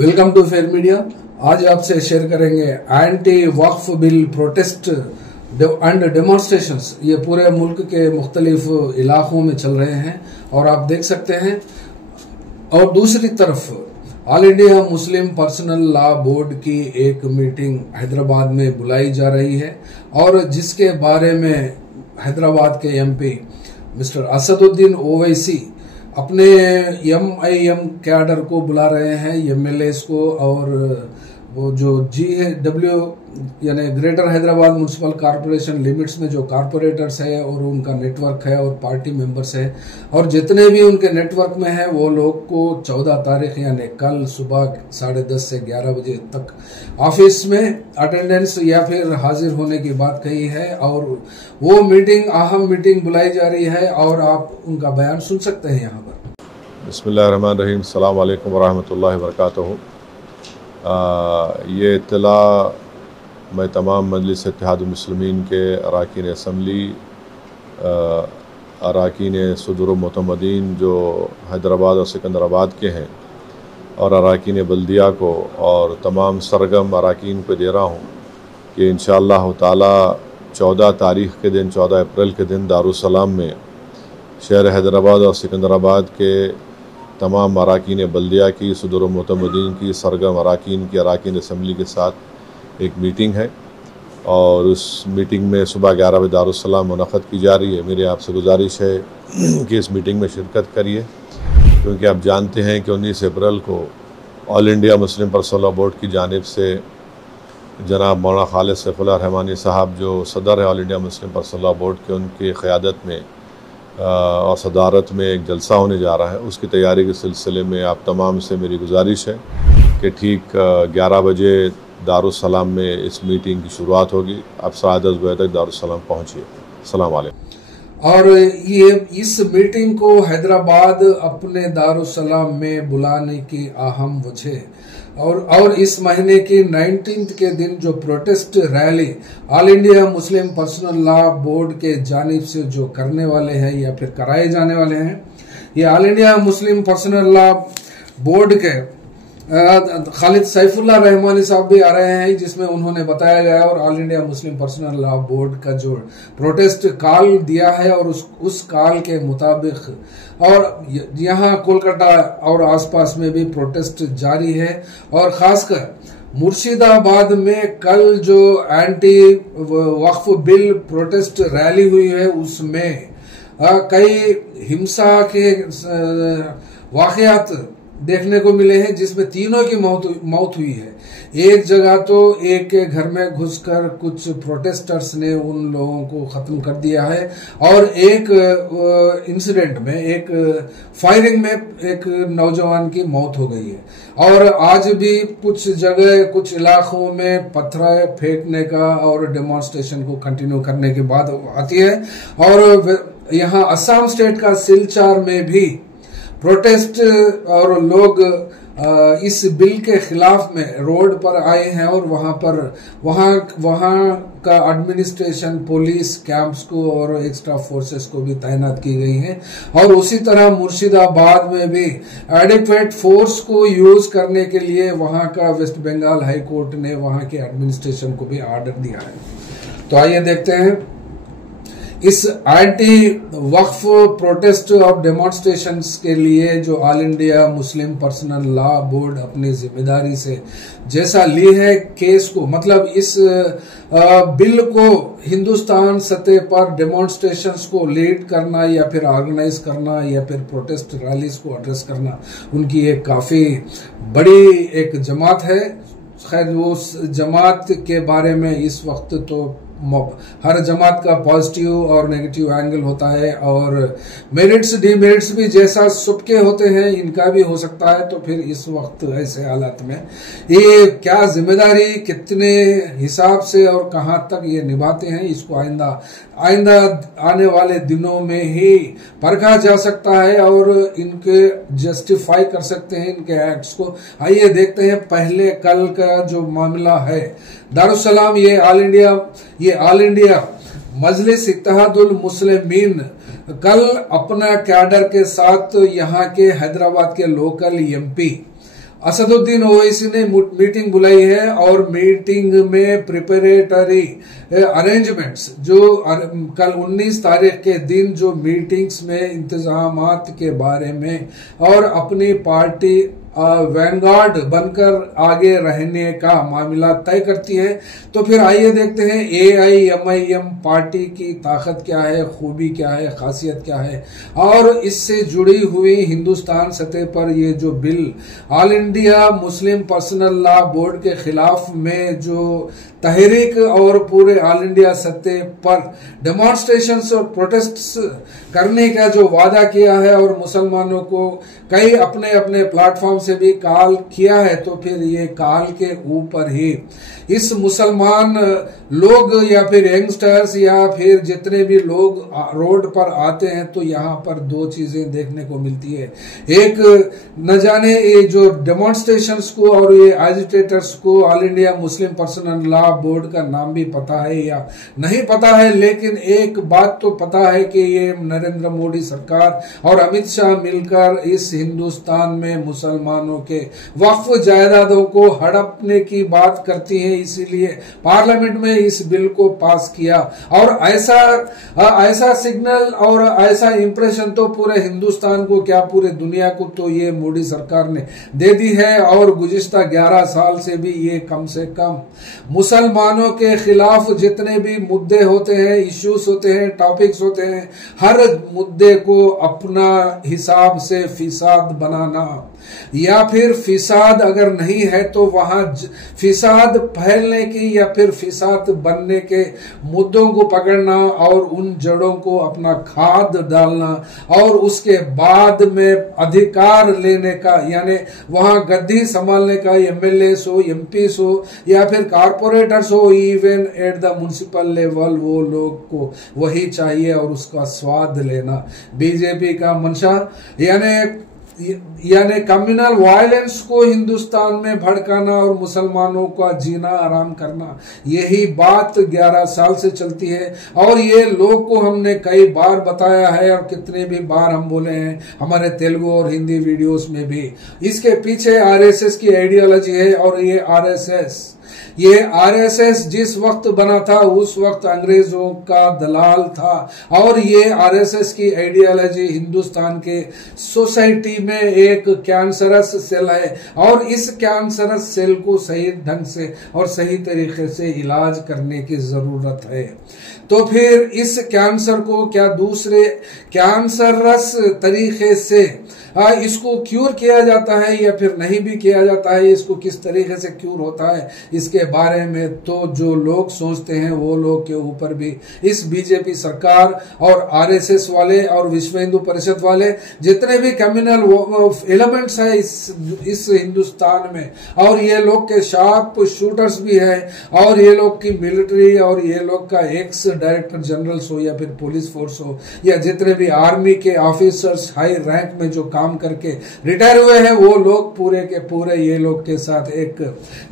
Welcome to fair media. आज आपसे share करेंगे anti Waqf bill protest and demonstrations. ये पूरे मुल्क के मुख्तलिफ इलाकों में चल रहे हैं और आप देख सकते हैं। और दूसरी तरफ all India Muslim personal law board की एक मीटिंग हैदराबाद में बुलाई जा रही है और जिसके बारे में हैदराबाद के एमपी मिस्टर असदुद्दीन ओवैसी अपने MIM कैडर को बुला रहे हैं, MLAs को, और वो जो GW यानी greater Hyderabad municipal corporation limits में जो कॉरपोरेटर्स है और उनका नेटवर्क है और पार्टी मेंबर्स है और जितने भी उनके नेटवर्क में है वो लोग को 14 तारीख यानी कल सुबह 10:30 से 11 बजे तक ऑफिस में अटेंडेंस या फिर हाजिर होने की बात कही है। और वो मीटिंग अहम मीटिंग बुलाई जा रही है और आप उनका बयान सुन सकते हैं यहाँ पर। बिस्मिल्लाहिर्रहमानिर्रहीम, अस्सलाम वालेकुम वरहमतुल्लाहि वबरकातुहू। ये इत्तला मैं तमाम मजलिस इत्तेहाद मुस्लिमीन के अरकान असम्बली, अरकान सदर मुतमदीन जो हैदराबाद और सिकंदराबाद के हैं और अरकान बल्दिया को और तमाम सरगम अरकान को दे रहा हूँ कि इंशाअल्लाह ताला 14 तारीख़ के दिन 14 अप्रैल के दिन दारुस्सलाम में शहर हैदराबाद और सिकंदराबाद के तमाम अरकान बल्दिया की, सदर मुतमदीन की, सरगम अरकान की, अरकान असम्बली के साथ एक मीटिंग है और उस मीटिंग में सुबह 11 बजे दारुस्सलाम मुनक़्क़द की जा रही है। मेरी आपसे गुजारिश है कि इस मीटिंग में शिरकत करिए, क्योंकि आप जानते हैं कि 19 अप्रैल को all India Muslim personal law board की जानिब से जनाब मौलाना खालिद सैफुल्लाह रहमानी साहब जो सदर है all India Muslim personal law board के, उनकी क़यादत में और सदारत में एक जलसा होने जा रहा है। उसकी तैयारी के सिलसिले में आप तमाम से मेरी गुजारिश है कि ठीक 11 बजे दारुस्सलाम में इस मीटिंग की शुरुआत होगी। आप 10:30 बजे तक दारुस्सलाम पहुँचिए। अस्सलाम वालेकुम। और ये इस मीटिंग को हैदराबाद अपने दारुस्सलाम में बुलाने की अहम वजह और इस महीने की 19 के दिन जो protest rally all India Muslim personal law board के जानिब से जो करने वाले हैं या फिर कराए जाने वाले हैं, ये all India Muslim personal law board के खालिद सैफुल्लाह रहमानी साहब भी आ रहे हैं, जिसमें उन्होंने बताया गया और all India Muslim personal law board का जो प्रोटेस्ट कॉल दिया है और उस कॉल के मुताबिक और यहाँ कोलकाता और आसपास में भी प्रोटेस्ट जारी है। और खासकर मुर्शिदाबाद में कल जो एंटी वक्फ बिल प्रोटेस्ट रैली हुई है उसमें कई हिंसा के वाकयात देखने को मिले हैं, जिसमें तीनों की मौत हुई है। एक जगह तो एक के घर में घुसकर कुछ प्रोटेस्टर्स ने उन लोगों को खत्म कर दिया है और एक इंसिडेंट में, एक फायरिंग में एक नौजवान की मौत हो गई है। और आज भी कुछ जगह, कुछ इलाकों में पत्थर फेंकने का और डेमोन्स्ट्रेशन को कंटिन्यू करने की बात आती है। और यहाँ असम स्टेट का सिलचर में भी प्रोटेस्ट और लोग इस बिल के खिलाफ में रोड पर आए हैं और वहां का एडमिनिस्ट्रेशन, पुलिस कैंप्स को और एक्स्ट्रा फोर्सेस को भी तैनात की गई हैं। और उसी तरह मुर्शिदाबाद में भी एडिक्वेट फोर्स को यूज करने के लिए वहां का वेस्ट बंगाल हाई कोर्ट ने वहां के एडमिनिस्ट्रेशन को भी ऑर्डर दिया है। तो आइए देखते हैं इस एंटी वक्फ प्रोटेस्ट और डेमोन्स्ट्रेशंस के लिए जो all India Muslim personal law board अपनी जिम्मेदारी से जैसा ली है केस को, मतलब इस बिल को हिंदुस्तान सतह पर डेमोन्स्ट्रेशंस को लीड करना या फिर ऑर्गेनाइज करना या फिर प्रोटेस्ट रैलीज को एड्रेस करना, उनकी एक काफी बड़ी एक जमात है। खैर उस जमात के बारे में इस वक्त तो हर जमात का पॉजिटिव और नेगेटिव एंगल होता है और मेरिट्स डिमेरिट्स भी जैसा सबके होते हैं इनका भी हो सकता है। तो फिर इस वक्त ऐसे हालात में ये क्या जिम्मेदारी कितने हिसाब से और कहां तक ये निभाते हैं, इसको आइंदा आने वाले दिनों में ही परखा जा सकता है और इनके जस्टिफाई कर सकते हैं इनके एक्ट्स को। आइए देखते हैं पहले कल का जो मामला है दारुस्सलाम। ये ऑल इंडिया मजलिस इत्तेहादुल मुस्लिमीन कल अपना कैडर के साथ यहाँ के हैदराबाद के लोकल MP असदुद्दीन ओवैसी ने मीटिंग बुलाई है और मीटिंग में प्रिपरेटरी अरेंजमेंट्स जो कल 19 तारीख के दिन जो मीटिंग्स में इंतजामात के बारे में और अपनी पार्टी वैनगार्ड बनकर आगे रहने का मामला तय करती है। तो फिर आइए देखते हैं AIMIM पार्टी की ताकत क्या है, खूबी क्या है, खासियत क्या है और इससे जुड़ी हुई हिंदुस्तान सतह पर ये जो bill all India Muslim personal law board के खिलाफ में जो तहरीक और पूरे ऑल इंडिया सतह पर डेमोन्स्ट्रेशंस और प्रोटेस्ट्स करने का जो वादा किया है और मुसलमानों को कई अपने अपने प्लेटफॉर्म से भी कॉल किया है। तो फिर ये कॉल के ऊपर ही इस मुसलमान लोग या फिर यंगस्टर्स या फिर जितने भी लोग रोड पर आते हैं तो यहाँ पर दो चीजें देखने को मिलती है। एक, न जाने ये जो डेमोन्स्ट्रेशंस को और ये एजिटेटर्स को all India Muslim personal law board का नाम भी पता है या नहीं पता है, लेकिन एक बात तो पता है कि ये नरेंद्र मोदी सरकार और अमित शाह मिलकर इस हिंदुस्तान में मुसलमानों के वक्फ जायदादों को हड़पने की बात करती है, इसीलिए पार्लियामेंट में इस बिल को पास किया। और ऐसा सिग्नल और ऐसा इंप्रेशन तो पूरे हिंदुस्तान को क्या पूरे दुनिया को तो ये मोदी सरकार ने दे दी है। और गुज़िश्ता 11 साल से भी ये कम से कम मुसलमानों के खिलाफ जितने भी मुद्दे होते हैं, इश्यूज होते हैं, टॉपिक्स होते हैं, हर मुद्दे को अपना हिसाब से फिसाद बनाना या फिर फिसाद अगर नहीं है तो वहां फिसाद फैलने की या फिर फिसाद बनने के मुद्दों को पकड़ना और उन जड़ों को अपना खाद डालना और उसके बाद में अधिकार लेने का, यानी वहां गद्दी संभालने का MLAs हो, MPs हो या फिर कारपोरेटर्स हो, even at the municipal level, वो लोग को वही चाहिए और उसका स्वाद लेना बीजेपी का मंशा, यानी कम्युनल वायलेंस को हिंदुस्तान में भड़काना और मुसलमानों का जीना आराम करना, यही बात 11 साल से चलती है। और ये लोग को हमने कई बार बताया है और कितने भी बार हम बोले हैं हमारे तेलुगु और हिंदी वीडियोस में भी। इसके पीछे RSS की आइडियोलॉजी है और ये RSS जिस वक्त बना था उस वक्त अंग्रेजों का दलाल था और ये RSS की आइडियोलॉजी हिंदुस्तान के सोसाइटी में एक कैंसरस सेल है और इस कैंसरस सेल को सही ढंग से और सही तरीके से इलाज करने की जरूरत है। तो फिर इस कैंसर को क्या दूसरे कैंसरस तरीके से इसको क्यूर किया जाता है या फिर नहीं भी किया जाता है, इसको किस तरीके से क्यूर होता है इसके बारे में तो जो लोग सोचते हैं वो लोग के ऊपर भी इस बीजेपी सरकार और RSS वाले और विश्व हिंदू परिषद वाले जितने भी कम्युनल एलिमेंट्स है इस हिंदुस्तान में, और ये लोग के शार्प शूटर्स भी है और ये लोग की मिलिट्री और ये लोग का एक्स डायरेक्टर जनरल्स हो या फिर पुलिस फोर्स हो या जितने भी आर्मी के ऑफिसर्स हाई रैंक में जो काम करके रिटायर हुए हैं, वो लोग पूरे के पूरे ये लोग के साथ एक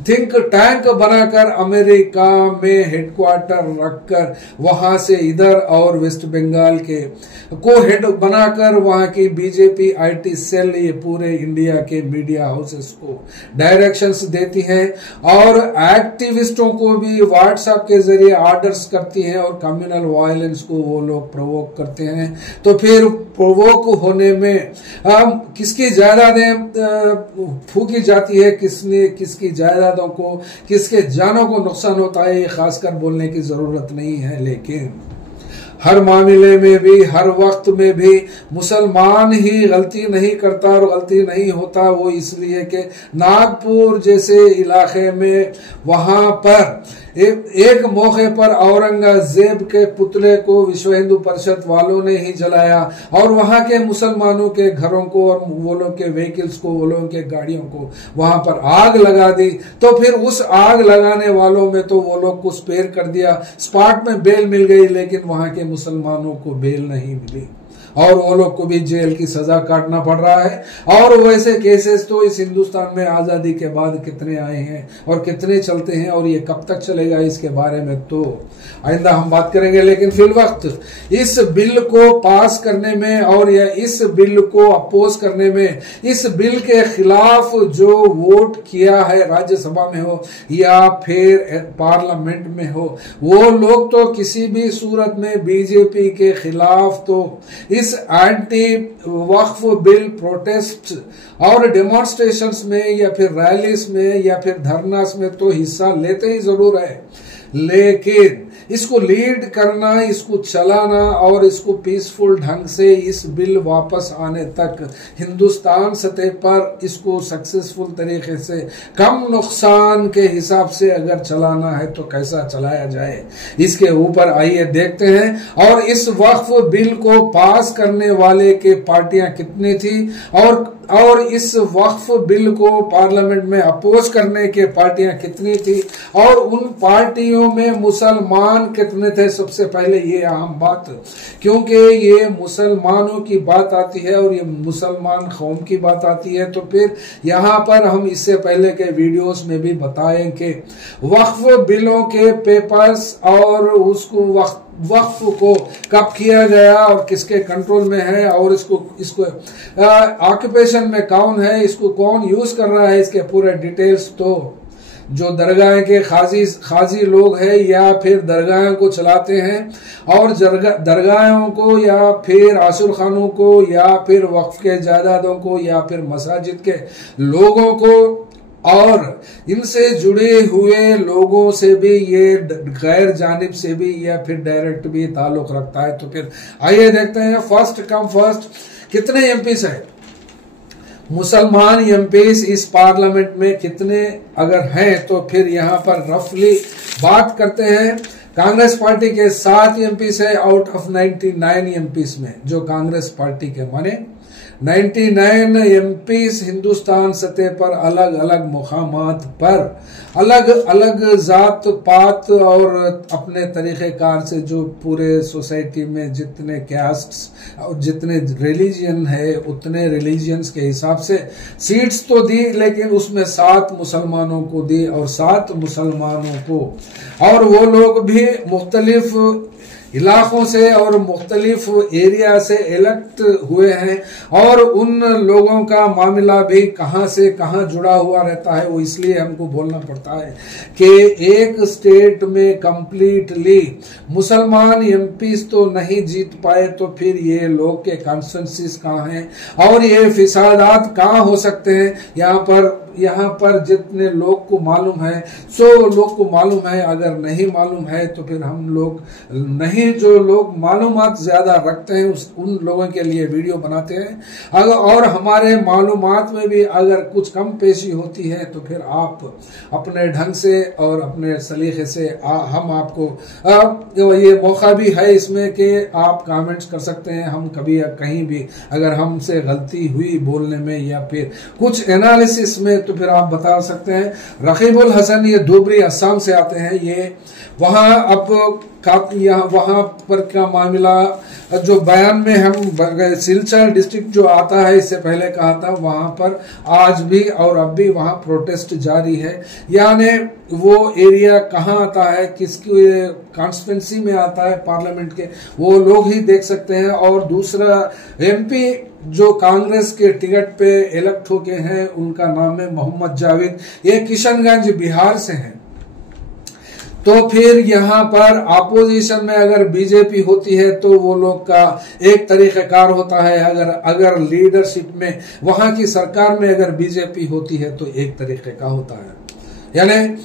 थिंक टैंक बनाकर अमेरिका में हेडक्वार्टर रखकर वहां से इधर और वेस्ट बंगाल के को हेड बनाकर वहां की बीजेपी IT सेल ये पूरे इंडिया के मीडिया हाउसेस को डायरेक्शंस देती है और एक्टिविस्टों को भी व्हाट्सएप के जरिए ऑर्डर्स करती है और कम्युनल वायलेंस को वो लोग प्रोवोक करते हैं। तो फिर प्रोवोक होने में किसकी जायदादें फूकी जाती है, किसकी जायदादों को, किसके जानों को नुकसान होता है, ये खासकर बोलने की जरूरत नहीं है। लेकिन हर मामले में भी हर वक्त में भी मुसलमान ही गलती नहीं करता और गलती नहीं होता, वो इसलिए कि नागपुर जैसे इलाके में वहां पर एक मौके पर औरंगजेब के पुतले को विश्व हिंदू परिषद वालों ने ही जलाया और वहां के मुसलमानों के घरों को और वो लोग के व्हीकल्स को, वो लोगों के गाड़ियों को वहां पर आग लगा दी। तो फिर उस आग लगाने वालों में तो वो लोग को स्पेयर कर दिया, स्पॉट में बेल मिल गई, लेकिन वहां के मुसलमानों को बेल नहीं मिली और वो लोग को भी जेल की सजा काटना पड़ रहा है। और वैसे केसेस तो इस हिंदुस्तान में आजादी के बाद कितने आए हैं और कितने चलते हैं और ये कब तक चलेगा, इसके बारे में तो आइंदा हम बात करेंगे। लेकिन फिल वक्त इस बिल को पास करने में और या इस बिल को अपोज करने में, इस बिल के खिलाफ जो वोट किया है राज्यसभा में हो या फिर पार्लियामेंट में हो, वो लोग तो किसी भी सूरत में बीजेपी के खिलाफ तो इस एंटी वक्फ बिल प्रोटेस्ट और डेमोन्स्ट्रेशंस में या फिर रैलीज में या फिर धरनास में तो हिस्सा लेते ही जरूर है। लेकिन इसको लीड करना, इसको चलाना और इसको पीसफुल ढंग से इस बिल वापस आने तक हिंदुस्तान सतह पर इसको सक्सेसफुल तरीके से कम नुकसान के हिसाब से अगर चलाना है तो कैसा चलाया जाए, इसके ऊपर आइए देखते हैं। और इस वक्फ बिल को पास करने वाले के पार्टियां कितनी थी और इस वक्फ बिल को पार्लियामेंट में अपोज करने के पार्टियां कितनी थी और उन पार्टियों में मुसलमान कितने थे। सबसे पहले ये अहम बात, क्योंकि ये मुसलमानों की बात आती है और ये मुसलमान कौम की बात आती है, तो फिर यहाँ पर हम इससे पहले के वीडियोस में भी बताएं कि वक्फ बिलों के पेपर्स और उसको वक्फ को कब किया गया और किसके कंट्रोल में है और इसको ऑक्यूपेशन में कौन है, इसको कौन यूज कर रहा है, इसके पूरे डिटेल्स तो जो दरगाह के खाजी लोग हैं या फिर दरगाहों को चलाते हैं और दरगाहों को या फिर आसुर खानों को या फिर वक्फ के जायदादों को या फिर मसाजिद के लोगों को और इनसे जुड़े हुए लोगों से भी ये गैर जानिब से भी या फिर डायरेक्ट भी ताल्लुक रखता है। तो फिर आइए देखते हैं फर्स्ट कम फर्स्ट कितने एमपीस है, मुसलमान एमपीस इस पार्लियामेंट में कितने अगर हैं, तो फिर यहाँ पर रफली बात करते हैं। कांग्रेस पार्टी के 7 एमपीस है आउट ऑफ 99 एमपीस में, जो कांग्रेस पार्टी के माने 99 एमपीस हिंदुस्तान सतह पर अलग अलग मुकामात पर अलग अलग जात पात और अपने तरीक़ेकार से जो पूरे सोसाइटी में जितने कास्ट्स और जितने रिलीजन है उतने रिलीजन्स के हिसाब से सीट्स तो दी, लेकिन उसमें 7 मुसलमानों को दी और 7 मुसलमानों को, और वो लोग भी मुख्तलिफ इलाकों से और मुख्तलिफ एरिया से इलेक्ट हुए हैं और उन लोगों का मामला भी कहां से कहां जुड़ा हुआ रहता है। वो इसलिए हमको बोलना पड़ता है कि एक स्टेट में कंप्लीटली मुसलमान एमपीज तो नहीं जीत पाए, तो फिर ये लोग के कॉन्स्टिट्यूंसीज कहाँ हैं और ये फिसादात कहाँ हो सकते हैं। यहाँ पर जितने लोग को मालूम है, सो लोग को मालूम है, अगर नहीं मालूम है तो फिर हम लोग नहीं, जो लोग मालूमात ज्यादा रखते हैं उन लोगों के लिए वीडियो बनाते हैं। और हमारे मालूमात में भी अगर कुछ कम पेशी होती है तो फिर आप अपने ढंग से और अपने सलीके से हम आपको ये मौका भी है इसमें कि आप कमेंट्स कर सकते हैं। हम कभी कहीं भी अगर हमसे गलती हुई बोलने में या फिर कुछ एनालिसिस में तो फिर आप बता सकते हैं। रकीबुल हसन ये धुबरी असम से आते हैं, ये वहां अब वहां पर क्या मामला जो बयान में हम सिलचर डिस्ट्रिक्ट जो आता है, इससे पहले कहा था, वहां पर आज भी और अब भी वहां प्रोटेस्ट जारी है। यानी वो एरिया कहाँ आता है, किसकी कॉन्स्टिट्यूंसी में आता है पार्लियामेंट के, वो लोग ही देख सकते हैं। और दूसरा एमपी जो कांग्रेस के टिकट पे इलेक्ट होके हैं उनका नाम है मोहम्मद जावेद, ये किशनगंज बिहार से हैं। तो फिर यहाँ पर अपोजिशन में अगर बीजेपी होती है तो वो लोग का एक तरीक़ेकार होता है, अगर लीडरशिप में वहां की सरकार में अगर बीजेपी होती है तो एक तरीके का होता है। यानी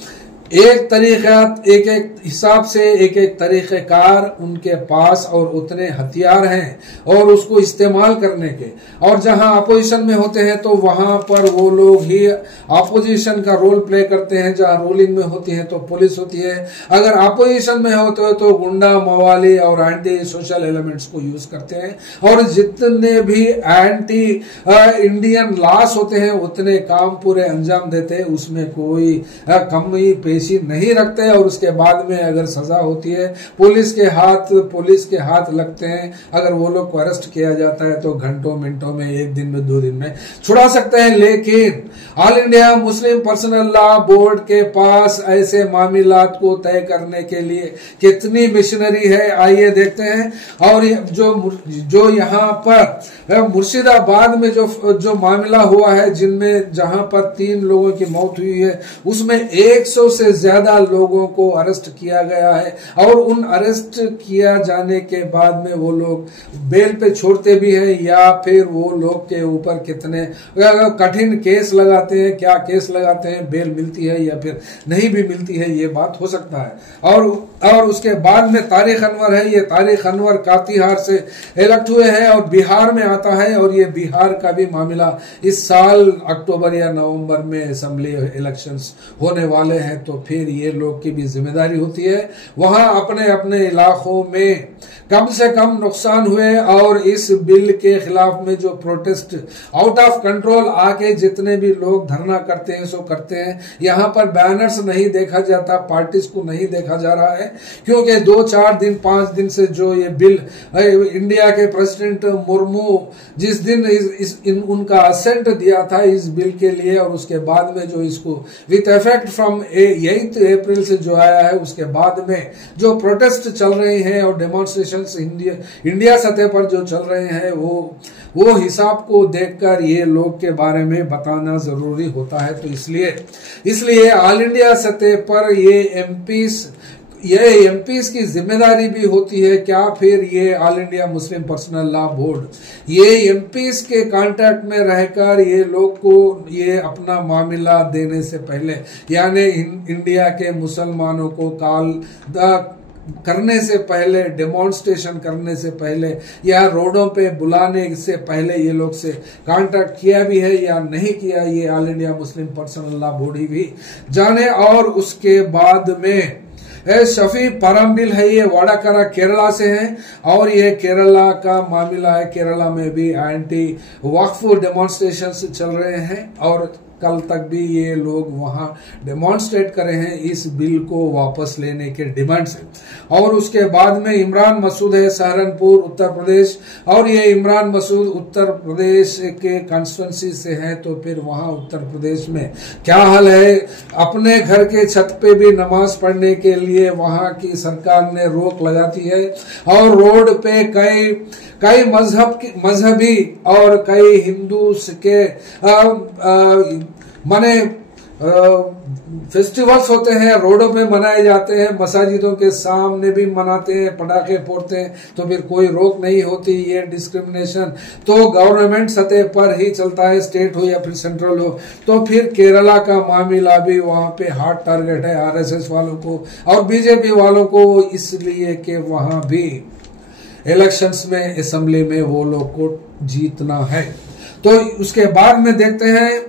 एक तरीका, एक एक हिसाब से एक एक तरीक़ेकार उनके पास और उतने हथियार हैं और उसको इस्तेमाल करने के। और जहां अपोजिशन में होते हैं तो वहां पर वो लोग ही अपोजिशन का रोल प्ले करते हैं। जहां रूलिंग में होती है तो पुलिस होती है, अगर अपोजिशन में होते हैं तो गुंडा मवाली और एंटी सोशल एलिमेंट्स को यूज करते हैं। और जितने भी एंटी इंडियन लॉस होते हैं उतने काम पूरे अंजाम देते हैं, उसमें कोई कमी पेशी नहीं रखते और उसके बाद में अगर सजा होती है, पुलिस के हाथ लगते हैं, अगर वो लोग को अरेस्ट किया जाता है तो घंटों मिनटों में, 1 दिन में, 2 दिन में छुड़ा सकते हैं। लेकिन all India Muslim personal law board के पास ऐसे मामलात को तय करने के लिए कितनी मिशनरी है, आइए देखते हैं। और जो यहाँ पर मुर्शिदाबाद में जो मामला हुआ है, जिनमें जहां पर 3 लोगों की मौत हुई है, उसमें 100 से ज्यादा लोगों को अरेस्ट किया गया है और उन अरेस्ट किया जाने के बाद में वो लोग बेल पे छोड़ते भी हैं या फिर वो लोग के ऊपर कितने कठिन केस लगाते हैं, क्या केस लगाते हैं, बेल मिलती है या फिर नहीं भी मिलती है, ये बात हो सकता है। और उसके बाद में तारिक अनवर है, ये तारिक अनवर कातिहार से इलेक्ट हुए हैं और बिहार में आता है, और ये बिहार का भी मामला इस साल अक्टूबर या नवंबर में असेंबली इलेक्शंस होने वाले हैं, तो फिर ये लोग की भी जिम्मेदारी होती है वहां अपने अपने इलाकों में कम से कम नुकसान हुए और इस बिल के खिलाफ में जो प्रोटेस्ट आउट ऑफ कंट्रोल आके जितने भी लोग धरना करते हैं सो करते हैं। यहाँ पर बैनर्स नहीं देखा जाता, पार्टीज को नहीं देखा जा रहा है, क्योंकि 2-4 दिन 5 दिन से जो ये बिल इंडिया के प्रेसिडेंट मुर्मू जिस दिन उनका असेंट दिया था इस बिल के लिए, और उसके बाद में जो इसको विथ इफेक्ट फ्रॉम 8 अप्रैल से जो आया है, उसके बाद में जो प्रोटेस्ट चल रहे हैं और डेमोन्स्ट्रेशन इंडिया सतह पर जो चल रहे हैं, वो हिसाब को देखकर ये लोग के बारे में बताना जरूरी होता है। तो इसलिए ऑल इंडिया सतह पर ये एमपीज की जिम्मेदारी भी होती है क्या, फिर ये all India Muslim personal law board ये एमपीज के कांटेक्ट में रहकर ये लोग को ये अपना मामला देने से पहले, यानी इंडिया के मुसलमानों को करने से पहले, डेमोन्स्ट्रेशन करने से पहले या रोडों पे बुलाने से पहले ये लोग से कांटेक्ट किया भी है या नहीं किया, ये all India Muslim personal law board ही भी जाने। और उसके बाद में शफी परम्बिल है, ये वाडाकरा केरला से हैं और ये केरला का मामला है। केरला में भी एंटी वक्फ डेमोन्स्ट्रेशन चल रहे हैं और कल तक भी ये लोग वहां डेमोन्स्ट्रेट करे हैं इस बिल को वापस लेने के डिमांड से। और उसके बाद में इमरान मसूद है सहारनपुर उत्तर प्रदेश, और ये इमरान मसूद उत्तर प्रदेश के कॉन्स्टिट्यूंसी से हैं, तो फिर वहां उत्तर प्रदेश में क्या हाल है। अपने घर के छत पे भी नमाज पढ़ने के लिए वहां की सरकार ने रोक लगाती है और रोड पे कई मजहबी और कई हिंदू के फेस्टिवल्स होते हैं, रोडों पे मनाए जाते हैं, मसाजिदों के सामने भी मनाते हैं, पटाखे फोड़ते हैं, तो फिर कोई रोक नहीं होती। ये डिस्क्रिमिनेशन तो गवर्नमेंट सतह पर ही चलता है, स्टेट हो या फिर सेंट्रल हो। तो फिर केरला का मामला भी वहां पे हार्ड टारगेट है आरएसएस वालों को और बीजेपी वालों को, इसलिए कि वहां भी इलेक्शंस में असेंबली में वो लोग को जीतना है। तो उसके बाद में देखते हैं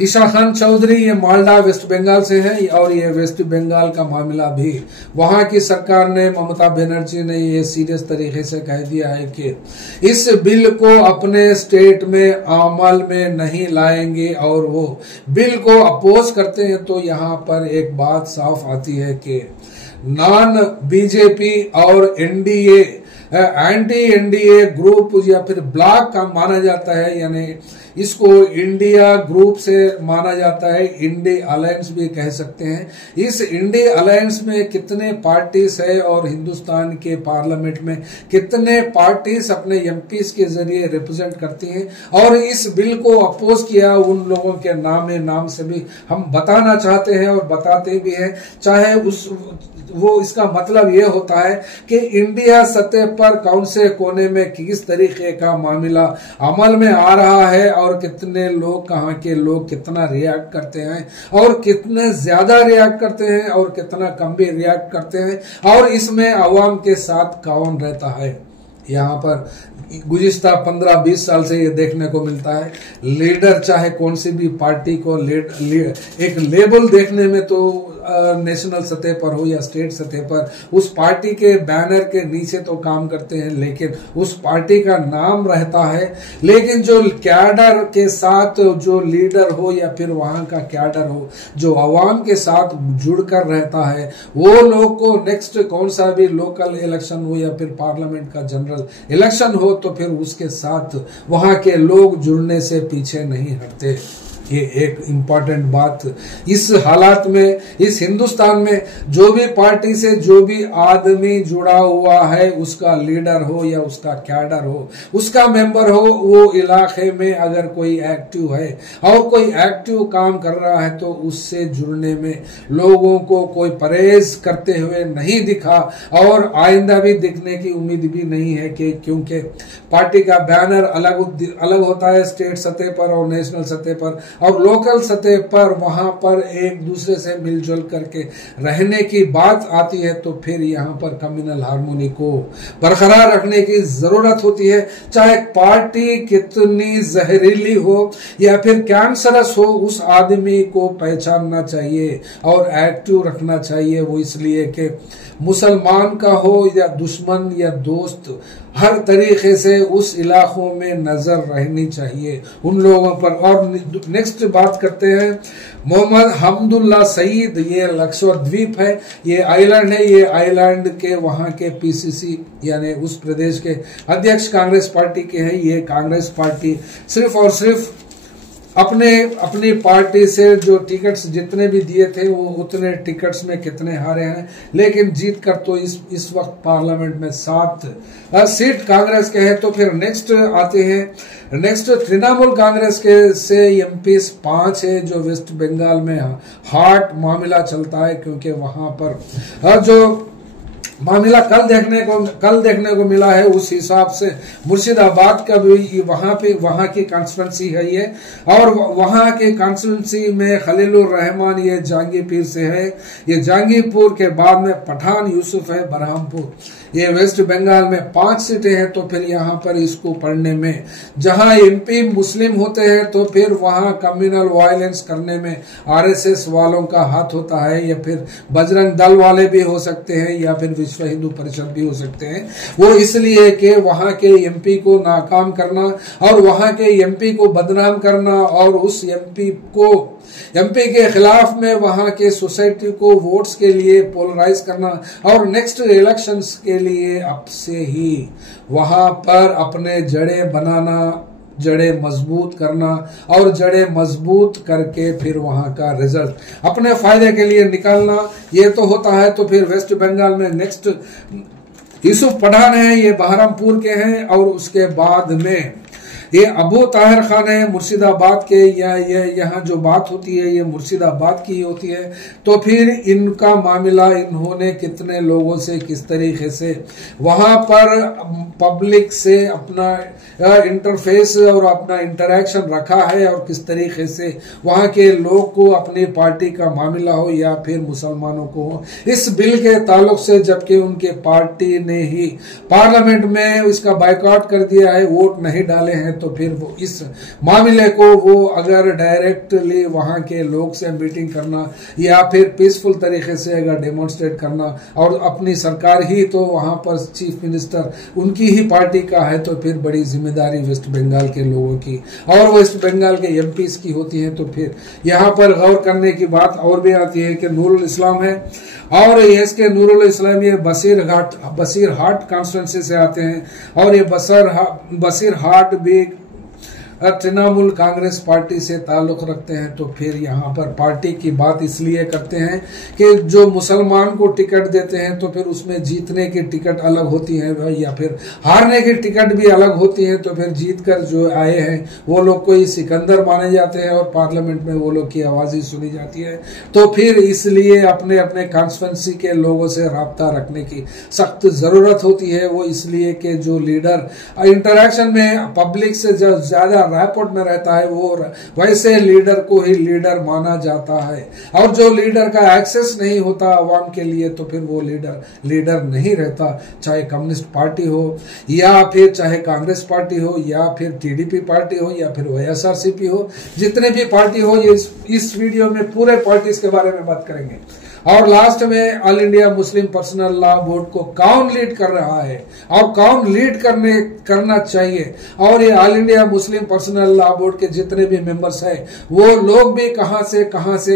ईशा खान चौधरी, ये मालदा वेस्ट बंगाल से हैं और ये वेस्ट बंगाल का मामला भी वहां की सरकार ने, ममता बनर्जी ने ये सीरियस तरीके से कह दिया है कि इस बिल को अपने स्टेट में अमल में नहीं लाएंगे और वो बिल को अपोज करते हैं। तो यहाँ पर एक बात साफ आती है कि नॉन बीजेपी और एनडीए एंटी एनडीए ग्रुप या फिर ब्लॉक का माना जाता है, यानी इसको इंडिया ग्रुप से माना जाता है, इंडी अलायंस भी कह सकते हैं। इस इंडी अलायंस में कितने पार्टीज है और हिंदुस्तान के पार्लियामेंट में कितने पार्टीज अपने एमपीज के जरिए रिप्रेजेंट करती हैं, और इस बिल को अपोज किया उन लोगों के नाम से भी हम बताना चाहते हैं और बताते भी हैं। चाहे वो इसका मतलब ये होता है कि इंडिया सतह पर कौन से कोने में किस तरीके का मामला अमल में आ रहा है और कितने लोग, कहाँ के लोग कितना रिएक्ट करते हैं और कितने ज्यादा रिएक्ट करते हैं और कितना कम भी रिएक्ट करते हैं, और इसमें अवाम के साथ कौन रहता है। यहाँ पर गुज़िस्ता 15-20 साल से ये देखने को मिलता है। लीडर चाहे कौन सी भी पार्टी को एक लेबल देखने में तो नेशनल सतह पर हो या स्टेट सतह पर उस पार्टी के बैनर के नीचे तो काम करते हैं, लेकिन उस पार्टी का नाम रहता है। लेकिन जो कैडर के साथ जो लीडर हो या फिर वहां का कैडर हो जो अवाम के साथ जुड़कर रहता है, वो लोग को नेक्स्ट कौन सा भी लोकल इलेक्शन हो या फिर पार्लियामेंट का जनरल इलेक्शन हो तो फिर उसके साथ वहां के लोग जुड़ने से पीछे नहीं हटते। ये एक इम्पॉर्टेंट बात इस हालात में, इस हिंदुस्तान में जो भी पार्टी से जो भी आदमी जुड़ा हुआ है, उसका लीडर हो या उसका कैडर हो, उसका मेंबर हो, वो इलाके में अगर कोई एक्टिव है और कोई एक्टिव काम कर रहा है तो उससे जुड़ने में लोगों को कोई परहेज करते हुए नहीं दिखा और आइंदा भी दिखने की उम्मीद भी नहीं है कि क्योंकि पार्टी का बैनर अलग होता है स्टेट सतह पर और नेशनल सतह पर और लोकल सतह पर। वहां पर एक दूसरे से मिलजुल करके रहने की बात आती है तो फिर यहाँ पर कम्युनल हार्मोनी को बरकरार रखने की जरूरत होती है। चाहे पार्टी कितनी जहरीली हो या फिर कैंसरस हो, उस आदमी को पहचानना चाहिए और एक्टिव रखना चाहिए। वो इसलिए कि मुसलमान का हो या दुश्मन या दोस्त, हर तरीके से उस इलाकों में नजर रहनी चाहिए उन लोगों पर। और नेक्स्ट बात करते हैं मोहम्मद हमदुल्ला सईद। ये लक्षद्वीप है, ये आइलैंड है, ये आइलैंड के वहां के पीसीसी यानी उस प्रदेश के अध्यक्ष कांग्रेस पार्टी के हैं। ये कांग्रेस पार्टी सिर्फ और सिर्फ अपनी पार्टी से जो टिकट्स जितने भी दिए थे वो उतने टिकट्स में कितने हारे हैं, लेकिन जीत कर तो इस वक्त पार्लियामेंट में 7 सीट कांग्रेस के हैं। तो फिर नेक्स्ट आते हैं, नेक्स्ट तृणमूल कांग्रेस के से एमपी 5 है जो वेस्ट बंगाल में हॉट मामला चलता है, क्योंकि वहां पर जो मामला कल देखने को मिला है उस हिसाब से मुर्शिदाबाद का भी वहां की कॉन्स्टिट्यूंसी है ये, और वहां की कॉन्स्टिट्यूंसी में खलीलुर रहमान ये जहांगीरपुर से है। ये जहांगीरपुर के बाद में पठान यूसुफ है बरहमपुर। ये वेस्ट बंगाल में 5 सीटें हैं। तो फिर यहाँ पर इसको पढ़ने में जहां एमपी मुस्लिम होते हैं तो फिर वहां कम्युनल वायलेंस करने में आरएसएस वालों का हाथ होता है, या फिर बजरंग दल वाले भी हो सकते हैं, या फिर विश्व हिंदू परिषद भी हो सकते हैं। वो इसलिए कि वहां के एमपी को नाकाम करना और वहां के एमपी को बदनाम करना और उस एमपी के खिलाफ में वहां के सोसाइटी को वोट्स के लिए पोलराइज करना और नेक्स्ट इलेक्शंस के लिए अब से ही वहां पर अपने जड़ें बनाना, जड़ें मजबूत करना और जड़ें मजबूत करके फिर वहां का रिजल्ट अपने फायदे के लिए निकालना, ये तो होता है। तो फिर वेस्ट बंगाल में नेक्स्ट यूसुफ पठान है, ये बहरमपुर के हैं, और उसके बाद में ये अबू ताहिर खान है मुर्शिदाबाद के। यहाँ जो बात होती है ये मुर्शिदाबाद की होती है। तो फिर इनका मामला, इन्होंने कितने लोगों से किस तरीके से वहां पर पब्लिक से अपना इंटरफेस और अपना इंटरेक्शन रखा है और किस तरीके से वहां के लोग को अपनी पार्टी का मामला हो या फिर मुसलमानों को हो इस बिल के ताल्लुक से, जबकि उनके पार्टी ने ही पार्लियामेंट में इसका बायकॉट कर दिया है, वोट नहीं डाले हैं। तो फिर वो इस मामले को वो अगर डायरेक्टली वहां के लोग से मीटिंग करना या फिर पीसफुल तरीके से अगर डेमोन्स्ट्रेट करना, और अपनी सरकार ही तो वहां पर चीफ मिनिस्टर उनकी ही पार्टी का है, तो फिर बड़ी जिम्मेदारी वेस्ट बंगाल के लोगों की और वेस्ट बंगाल के एमपीज की होती है। तो फिर यहाँ पर गौर करने की बात और भी आती है कि नूरुल इस्लाम है, और इसके नूरुल इस्लाम ये बसीरहाट कॉन्स्टिट्यूंसी से आते हैं, और ये बसीरहाट भी तृणमूल कांग्रेस पार्टी से ताल्लुक रखते हैं। तो फिर यहाँ पर पार्टी की बात इसलिए करते हैं कि जो मुसलमान को टिकट देते हैं तो फिर उसमें जीतने की टिकट अलग होती है या फिर हारने की टिकट भी अलग होती है। तो फिर जीत कर जो आए हैं वो लोग कोई सिकंदर माने जाते हैं और पार्लियामेंट में वो लोग की आवाज ही सुनी जाती है। तो फिर इसलिए अपने अपने कॉन्स्टिट्यूंसी के लोगों से राब्ता रखने की सख्त जरूरत होती है। वो इसलिए कि जो लीडर इंटरेक्शन में पब्लिक से ज्यादा रैपोर्ट में रहता है वो वैसे लीडर को ही लीडर माना जाता है। और जो लीडर का एक्सेस नहीं होता आवाम के लिए तो फिर वो लीडर नहीं रहता, चाहे कम्युनिस्ट पार्टी हो या फिर चाहे कांग्रेस पार्टी हो या फिर टीडीपी पार्टी हो या फिर वाईएसआरसीपी हो, जितने भी पार्टी हो। ये इस वीडियो में पूरे पार्टीज के बारे में बात करेंगे। और लास्ट में all India Muslim personal law board को कौन लीड कर रहा है और कौन लीड करना चाहिए, और ये all India Muslim personal law board के जितने भी मेंबर्स हैं वो लोग भी कहां से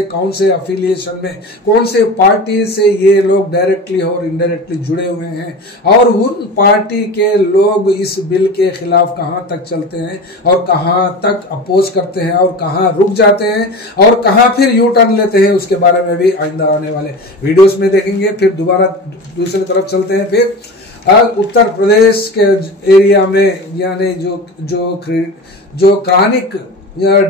कौन से अफिलिएशन में, कौन से पार्टी से ये लोग डायरेक्टली और इनडायरेक्टली जुड़े हुए हैं, और उन पार्टी के लोग इस बिल के खिलाफ कहां तक चलते हैं और कहां तक अपोज करते हैं और कहां रुक जाते हैं और कहां फिर यू टर्न लेते हैं, उसके बारे में भी आइंदा आने वाले वीडियोस में देखेंगे। फिर दोबारा दूसरी तरफ चलते हैं। फिर उत्तर प्रदेश के एरिया में यानी जो क्रॉनिक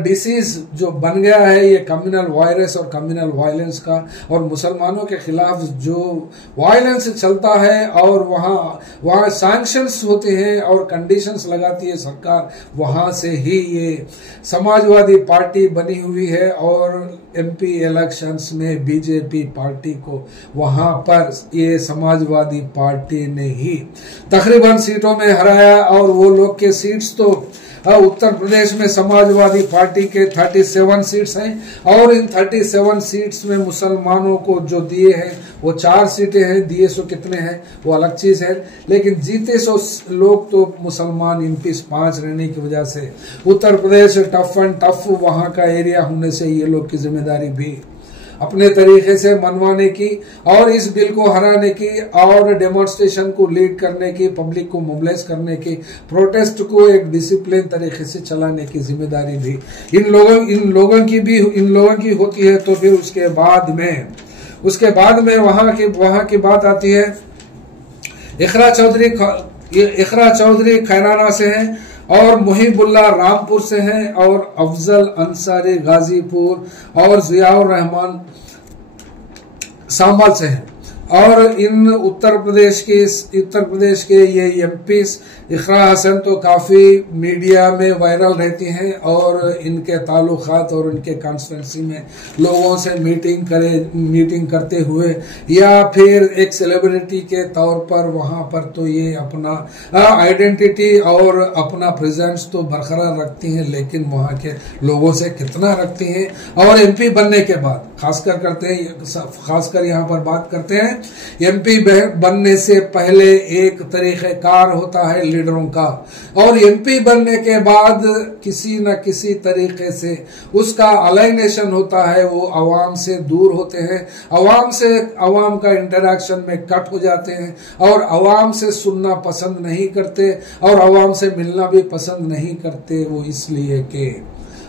डिसीज जो बन गया है ये कम्युनल वायरस और कम्युनल वायलेंस का, और मुसलमानों के खिलाफ जो वायलेंस चलता है और वहाँ सैंक्शंस होते हैं और कंडीशंस लगाती है सरकार, वहां से ही ये समाजवादी पार्टी बनी हुई है। और एमपी इलेक्शंस में बीजेपी पार्टी को वहां पर ये समाजवादी पार्टी ने ही तकरीबन सीटों में हराया, और वो लोग के सीट्स तो उत्तर प्रदेश में समाजवादी पार्टी के 37 सीट्स हैं और इन 37 सीट्स में मुसलमानों को जो दिए हैं वो 4 सीटें हैं। दिए सो कितने हैं वो अलग चीज है, लेकिन जीते सो लोग तो मुसलमान एमपीज 5 रहने की वजह से Uttar Pradesh tough and tough वहां का एरिया होने से ये लोग की जिम्मेदारी भी अपने तरीके से मनवाने की और इस बिल को हराने की और डेमोन्स्ट्रेशन को लीड करने की, पब्लिक को मोबिलाइज करने की, प्रोटेस्ट को एक डिसिप्लिन तरीके से चलाने की जिम्मेदारी भी इन लोगों की होती है। तो फिर उसके बाद में वहां की बात आती है। इकरा चौधरी खैराना से हैं और मुहिबुल्लाह रामपुर से हैं और अफजल अंसारी गाजीपुर और जियाउर रहमान सांबल से हैं। और इन उत्तर प्रदेश के ये एमपी इकरा हसन तो काफी मीडिया में वायरल रहती हैं और इनके ताल्लुकात और इनके कॉन्स्टिट्यूंसी में लोगों से मीटिंग करते हुए या फिर एक सेलिब्रिटी के तौर पर वहां पर तो ये अपना आइडेंटिटी और अपना प्रेजेंस तो बरकरार रखती हैं, लेकिन वहां के लोगों से कितना रखती हैं। और एमपी बनने के बाद खासकर यहाँ पर बात करते हैं, एमपी बनने से पहले एक तरीक़ेकार होता है लीडरों का, और एमपी बनने के बाद किसी न किसी तरीके से उसका अलाइनेशन होता है, वो अवाम से दूर होते हैं, अवाम का इंटरेक्शन में कट हो जाते हैं और अवाम से सुनना पसंद नहीं करते और अवाम से मिलना भी पसंद नहीं करते। वो इसलिए कि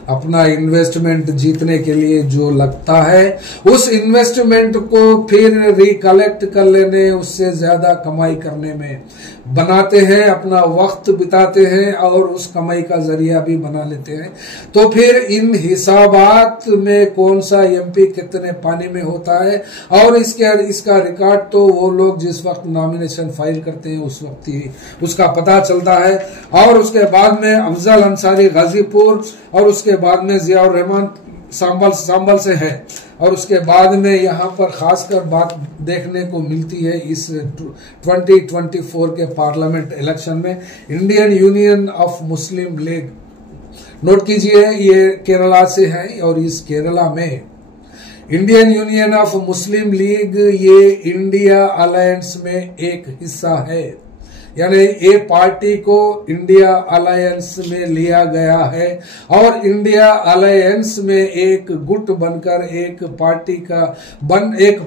अपना इन्वेस्टमेंट जीतने के लिए जो लगता है उस इन्वेस्टमेंट को फिर रिकलेक्ट कर लेने, उससे ज्यादा कमाई करने में बनाते हैं, अपना वक्त बिताते हैं और उस कमाई का जरिया भी बना लेते हैं। तो फिर इन हिसाबात में कौन सा एमपी कितने पानी में होता है और इसका रिकॉर्ड तो वो लोग जिस वक्त नॉमिनेशन फाइल करते हैं उस वक्त ही उसका पता चलता है। और उसके बाद में अफजल अंसारी गाजीपुर और उसके बाद में जियाउर रहमान सांबल से है। और उसके बाद में यहाँ पर खासकर बात देखने को मिलती है इस 2024 के पार्लियामेंट इलेक्शन में Indian union of Muslim league. Note कीजिए ये केरला से है और इस केरला में Indian union of Muslim league ये इंडिया अलायंस में एक हिस्सा है, यानी ये पार्टी को इंडिया अलायंस में लिया गया है और इंडिया अलायंस में एक गुट बनकर एक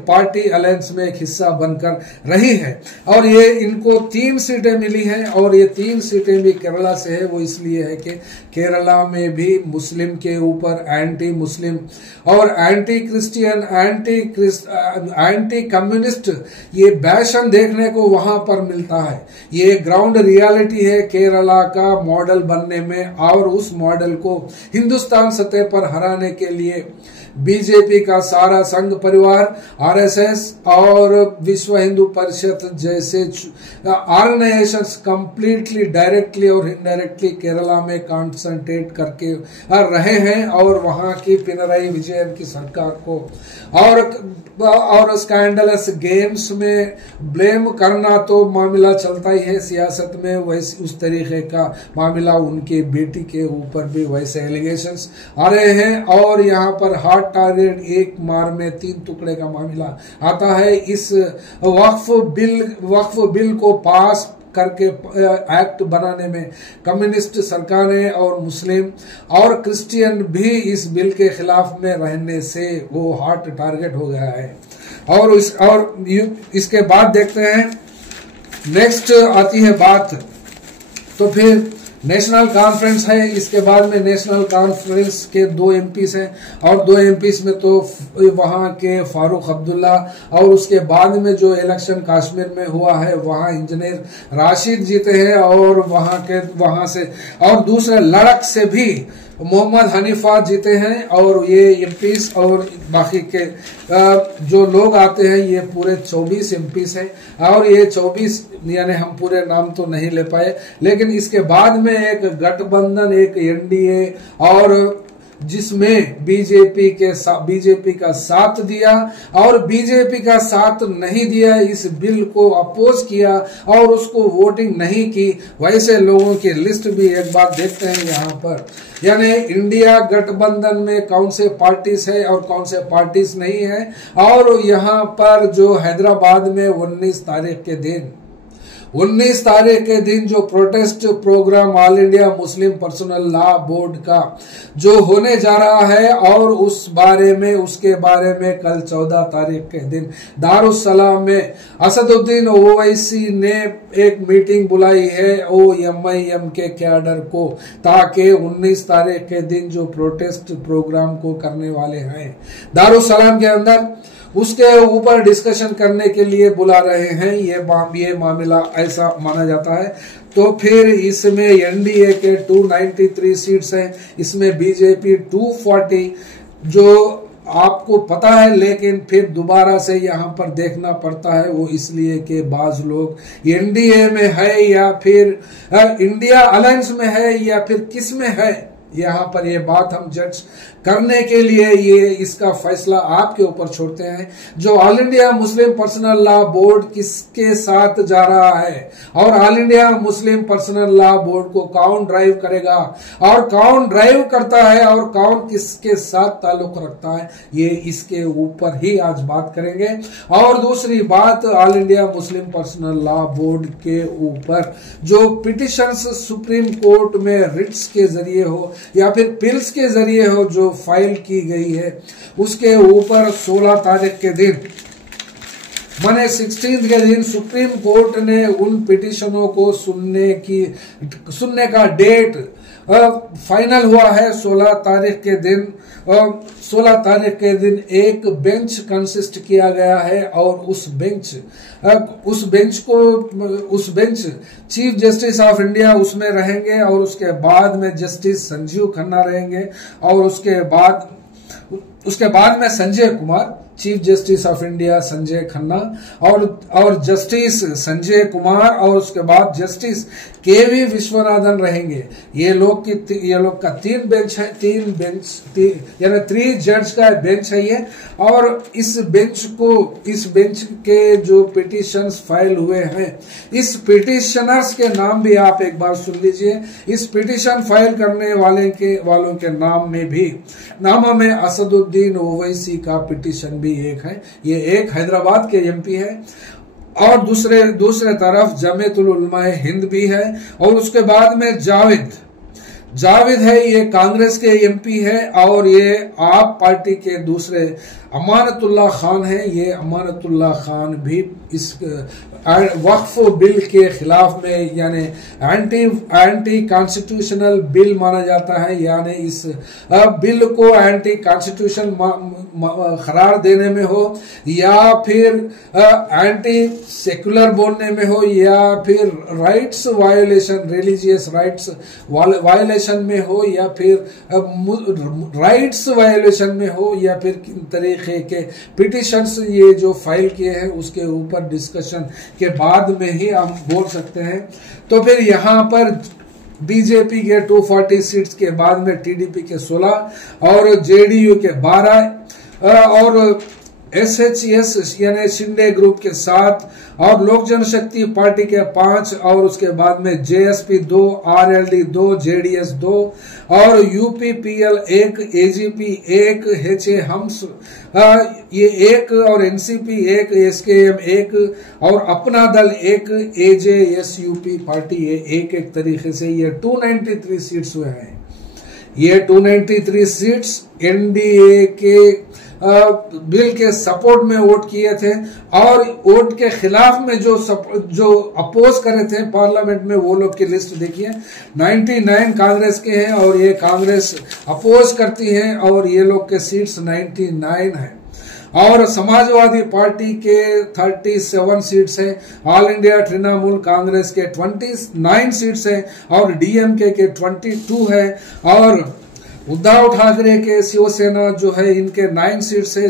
पार्टी अलायंस में एक हिस्सा बनकर रही है। और ये इनको 3 सीटें मिली हैं और ये 3 सीटें भी केरला से है। वो इसलिए है कि केरला में भी मुस्लिम के ऊपर एंटी मुस्लिम और एंटी क्रिश्चियन एंटी कम्युनिस्ट ये बैशन देखने को वहां पर मिलता है। ये ग्राउंड रियलिटी है केरला का मॉडल बनने में और उस मॉडल को हिंदुस्तान सतह पर हराने के लिए बीजेपी का सारा संघ परिवार, आरएसएस और विश्व हिंदू परिषद जैसे ऑर्गेनाइजेशंस कंप्लीटली डायरेक्टली और इनडायरेक्टली केरला में कॉन्सेंट्रेट करके रहे हैं और वहां की पिनराई विजयन की सरकार को और स्कैंडलस गेम्स में ब्लेम करना तो मामला चलता ही है सियासत में, वैसे उस तरीके का मामला उनके बेटी के ऊपर भी वैसे एलिगेशंस आ रहे हैं। और यहाँ पर हार्ड टारगेट, एक मार में 3 टुकड़े का मामला आता है। इस वक्फ बिल को पास करके एक्ट बनाने में कम्युनिस्ट सरकारें और मुस्लिम और क्रिश्चियन भी इस बिल के खिलाफ में रहने से वो हॉट टारगेट हो गया है। और इसके बाद देखते हैं, नेक्स्ट आती है बात, तो फिर नेशनल कॉन्फ्रेंस है। इसके बाद में नेशनल कॉन्फ्रेंस के 2 एमपीस हैं और 2 एमपीस में तो वहां के फारूक अब्दुल्ला और उसके बाद में जो इलेक्शन कश्मीर में हुआ है वहां इंजीनियर राशिद जीते हैं और वहां से और दूसरे लड़क से भी मोहम्मद हनीफा जीते हैं। और ये एमपीस और बाकी के जो लोग आते हैं ये पूरे 24 एमपीस हैं और ये 24 यानी हम पूरे नाम तो नहीं ले पाए, लेकिन इसके बाद में एक गठबंधन, एक एनडीए और जिसमें बीजेपी का साथ दिया और बीजेपी का साथ नहीं दिया, इस बिल को अपोज किया और उसको वोटिंग नहीं की, वैसे लोगों की लिस्ट भी एक बार देखते हैं यहाँ पर। यानी इंडिया गठबंधन में कौन से पार्टीज है और कौन से पार्टीज नहीं है। और यहाँ पर जो हैदराबाद में 19 तारीख के दिन जो protest program all India Muslim personal law board का जो होने जा रहा है और उसके बारे में कल 14 तारीख के दिन दारुस्सलाम में असदुद्दीन ओवैसी ने एक मीटिंग बुलाई है OMIM के कैडर को, ताकि 19 तारीख के दिन जो प्रोटेस्ट प्रोग्राम को करने वाले हैं दारुस्सलाम के अंदर, उसके ऊपर डिस्कशन करने के लिए बुला रहे हैं। ये मामला ऐसा माना जाता है। तो फिर इसमें एनडीए के 293 सीट्स हैं, इसमें बीजेपी 240, जो आपको पता है, लेकिन फिर दोबारा से यहाँ पर देखना पड़ता है वो इसलिए कि बाज लोग एनडीए में है या फिर इंडिया अलायंस में है या फिर किस में है, यहाँ पर ये बात हम जज करने के लिए ये इसका फैसला आपके ऊपर छोड़ते हैं। जो all India Muslim personal law board किसके साथ जा रहा है और all India Muslim personal law board को कौन ड्राइव करेगा और कौन ड्राइव करता है और कौन किसके साथ ताल्लुक रखता है, ये इसके ऊपर ही आज बात करेंगे। और दूसरी बात, all India Muslim personal law board के ऊपर जो पिटिशंस सुप्रीम कोर्ट में रिट्स के जरिए हो या फिर पिल्स के जरिए हो जो फाइल की गई है, उसके ऊपर 16 तारीख के दिन माने 16 के दिन सुप्रीम कोर्ट ने उन पिटिशनों को सुनने का डेट फाइनल हुआ है। 16 तारीख के दिन एक बेंच कंसिस्ट किया गया है और उस bench chief justice of India उसमें रहेंगे और उसके बाद में जस्टिस संजीव खन्ना रहेंगे और उसके बाद में Sanjay Kumar, chief justice of India Sanjay Khanna और जस्टिस संजय कुमार और उसके बाद जस्टिस KV विश्वनाथन रहेंगे। ये लोग का 3 बेंच है, 3 जज का बेंच है ये। और इस बेंच के जो पिटिशंस फाइल हुए हैं, इस पिटिशनर्स के नाम भी आप एक बार सुन लीजिए। इस पिटिशन फाइल करने वालों के नाम में असदुद्दीन ओवैसी का पिटिशन भी एक है, ये एक हैदराबाद के MP है और दूसरे तरफ जमीयतुल उलमा हिंद भी है और उसके बाद में जावेद है, ये कांग्रेस के MP है और ये आप पार्टी के दूसरे अमानतुल्लाह खान है। ये अमानतुल्लाह खान भी इस वक्फ बिल के खिलाफ में यानी एंटी कॉन्स्टिट्यूशनल बिल माना जाता है, यानी इस बिल को एंटी कॉन्स्टिट्यूशन करार देने में हो या फिर एंटी सेक्युलर बोलने में हो या फिर rights violation, religious rights violation violation में हो या फिर राइट्स वायलेशन में हो या फिर किन तरीके के पिटिशंस ये जो फाइल किए हैं उसके ऊपर डिस्कशन के बाद में ही हम बोल सकते हैं। तो फिर यहाँ पर बीजेपी के 240 सीट्स के बाद में टीडीपी के 16 और जेडीयू के 12 और एसएचएस यानी शिंदे ग्रुप के 7 और लोक जनशक्ति पार्टी के 5 और उसके बाद में जेएसपी 2, आरएलडी 2, जेडीएस 2 और यूपीपीएल 1, एजीपी 1, एचए हम्स ये 1 और एनसीपी 1, एसकेएम 1 और अपना दल 1, एजेएसयूपी पार्टी ये एक तरीके से ये 293 सीट्स हुए हैं। ये 293 सीट्स एनडीए के बिल के सपोर्ट में वोट किए थे और वोट के खिलाफ में जो अपोज कर रहे थे पार्लियामेंट में वो लोग की लिस्ट देखिए 99 कांग्रेस के हैं और ये कांग्रेस अपोज करती है और ये लोग के सीट्स 99 है। और समाजवादी पार्टी के 37 सीट्स हैं, ऑल इंडिया तृणमूल कांग्रेस के 29 सीट्स हैं और डीएमके के 22 है और उद्धव ठाकरे के शिवसेना जो है इनके 9 सीट्स है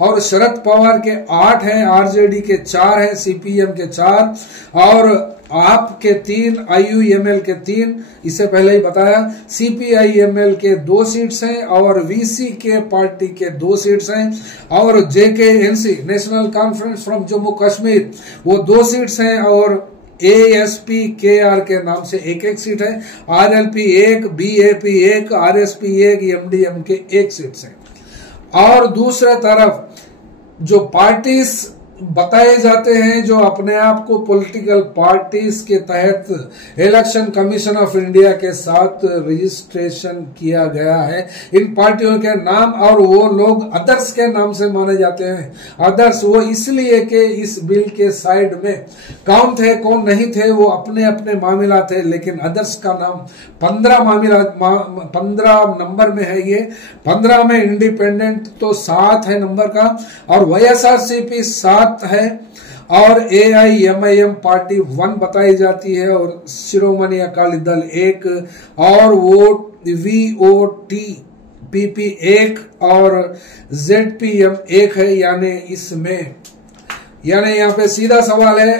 और शरद पवार के 8 हैं, आरजेडी के 4 हैं, सीपीएम के 4 और आप के 3, आईयूएमएल के 3, इससे पहले ही बताया, सीपीआईएमएल के 2 सीट्स हैं और वीसी के पार्टी के 2 सीट्स हैं और JKNC national conference from Jammu Kashmir वो 2 सीट्स हैं और एएसपी केआर के नाम से 1-1 सीट है, आरएलपी 1, बीएपी 1, आरएसपी 1, एमडीएम के 1 सीट्स हैं। और दूसरे तरफ जो पार्टीज बताए जाते हैं जो अपने आप को पॉलिटिकल पार्टीज के तहत इलेक्शन कमीशन ऑफ इंडिया के साथ रजिस्ट्रेशन किया गया है, इन पार्टियों के नाम और वो लोग अदर्स के नाम से माने जाते हैं। अदर्स वो इसलिए कि इस बिल के साइड में कौन थे कौन नहीं थे वो अपने अपने मामला थे, लेकिन अदर्स का नाम 15 नंबर में है। ये 15 में इंडिपेंडेंट तो 7 है नंबर का और वाईएसआरसीपी 7 है और एआईएमआईएम पार्टी 1 बताई जाती है और शिरोमणि अकाली दल 1 और वीओटी पीपी 1 और जेडपीएम 1 है। यानी यहाँ पे सीधा सवाल है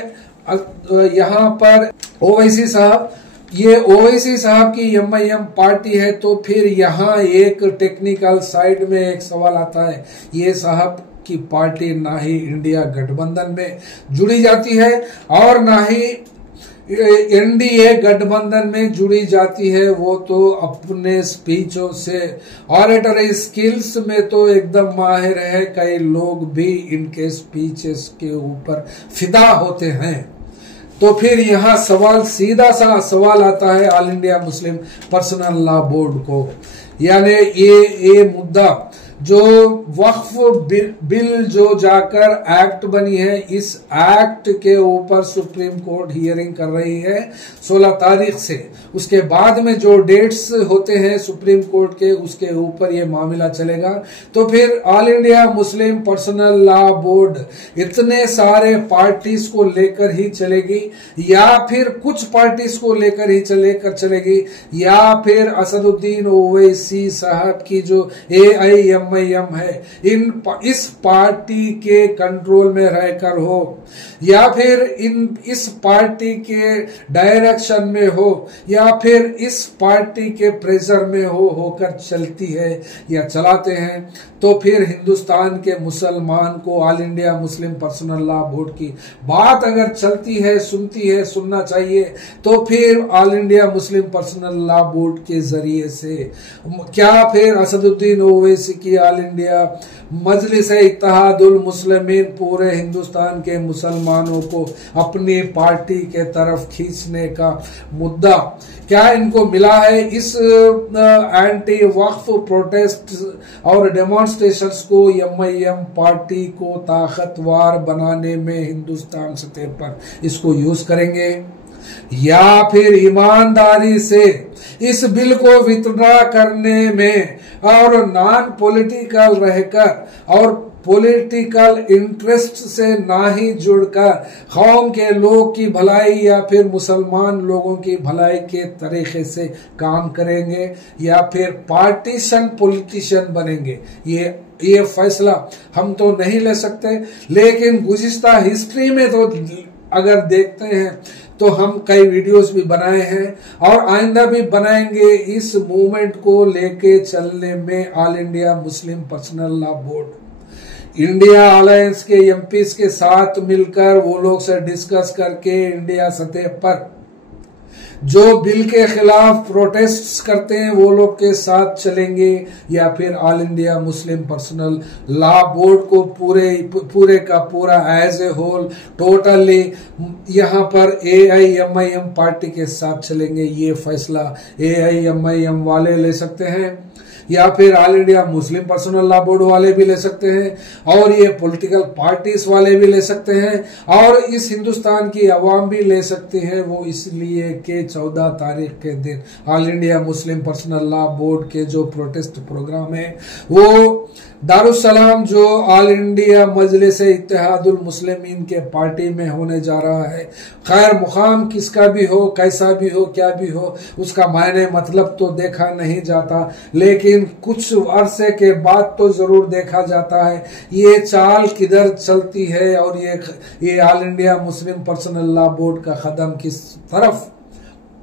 यहाँ पर ओवैसी साहब, ये ओवैसी साहब की एमआईएम पार्टी है तो फिर यहाँ एक टेक्निकल साइड में एक सवाल आता है, ये साहब की पार्टी ना ही इंडिया गठबंधन में जुड़ी जाती है और ना ही एनडीए गठबंधन में जुड़ी जाती है। वो तो अपने स्पीचों से ऑरेटरी स्किल्स में तो एकदम माहिर है, कई लोग भी इनके स्पीचेस के ऊपर फिदा होते हैं। तो फिर यहाँ सीधा सा सवाल आता है all India Muslim personal law board को, यानी ये मुद्दा जो वक्फ बिल जो जाकर एक्ट बनी है, इस एक्ट के ऊपर सुप्रीम कोर्ट हियरिंग कर रही है 16 तारीख से। उसके बाद में जो डेट्स होते हैं सुप्रीम कोर्ट के उसके ऊपर ये मामला चलेगा। तो फिर all India Muslim personal law board इतने सारे पार्टीज को लेकर ही चलेगी या फिर कुछ पार्टीज को लेकर ही चलेगी या फिर असदुद्दीन ओवैसी साहब की जो एआईएमआईएम है इस पार्टी के कंट्रोल में रहकर हो या फिर इस पार्टी के डायरेक्शन में हो या फिर इस पार्टी के प्रेशर में होकर चलती है या चलाते हैं। तो फिर हिंदुस्तान के मुसलमान को all India Muslim personal law board की बात अगर चलती है, सुनती है, सुनना चाहिए तो फिर all India Muslim personal law board के जरिए से क्या फिर असदुद्दीन ओवैसी की ऑल इंडिया मजलिस इत्तेहादुल मुस्लिमीन पूरे हिंदुस्तान के मुसलमानों को अपनी पार्टी के तरफ खींचने का मुद्दा क्या इनको मिला है? इस एंटी वक्फ प्रोटेस्ट और डेमोन्स्ट्रेशंस को एमआईएम पार्टी को ताकतवर बनाने में हिंदुस्तान सतह पर इसको यूज करेंगे या फिर ईमानदारी से इस बिल को विथड्रॉ करने में और नॉन पॉलिटिकल रहकर और पॉलिटिकल इंटरेस्ट से ना ही जुड़कर कौम के लोग की भलाई या फिर मुसलमान लोगों की भलाई के तरीके से काम करेंगे या फिर पार्टीशन पॉलिटिशियन बनेंगे, ये फैसला हम तो नहीं ले सकते। लेकिन गुज़िश्ता हिस्ट्री में तो अगर देखते हैं तो हम कई वीडियोस भी बनाए हैं और आइंदा भी बनाएंगे इस मूवमेंट को लेके चलने में। All India Muslim personal law board India alliance के एमपीज के साथ मिलकर वो लोग से डिस्कस करके इंडिया सतह पर जो बिल के खिलाफ प्रोटेस्ट करते हैं वो लोग के साथ चलेंगे या फिर all India Muslim personal law board को पूरे का पूरा एज ए होल टोटली यहाँ पर AIMIM पार्टी के साथ चलेंगे। ये फैसला AIMIM वाले ले सकते हैं या फिर all India Muslim personal law board वाले भी ले सकते हैं और ये पॉलिटिकल पार्टीज वाले भी ले सकते हैं और इस हिंदुस्तान की आवाम भी ले सकती है। वो इसलिए कि 14 तारीख के दिन all India Muslim personal law board के जो प्रोटेस्ट प्रोग्राम है वो दारुस्सलाम जो ऑल इंडिया मजलिस इत्तेहादुल मुस्लिमीन के पार्टी में होने जा रहा है। खैर मुकाम किसका भी हो, कैसा भी हो, क्या भी हो, उसका मायने मतलब तो देखा नहीं जाता, लेकिन कुछ अरसे के बाद तो जरूर देखा जाता है ये चाल किधर चलती है और ये all India Muslim personal law board का कदम किस तरफ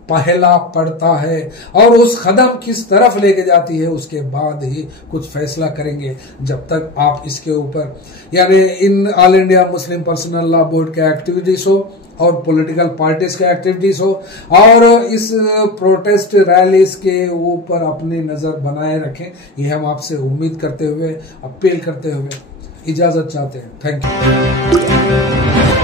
पहला पड़ता है और उस कदम किस तरफ लेके जाती है उसके बाद ही कुछ फैसला करेंगे। जब तक आप इसके ऊपर यानी in all India Muslim personal law board के एक्टिविटीज हो और पॉलिटिकल पार्टीज के एक्टिविटीज हो और इस प्रोटेस्ट रैलीज के ऊपर अपनी नजर बनाए रखें, ये हम आपसे उम्मीद करते हुए अपील करते हुए इजाजत चाहते हैं। Thank you.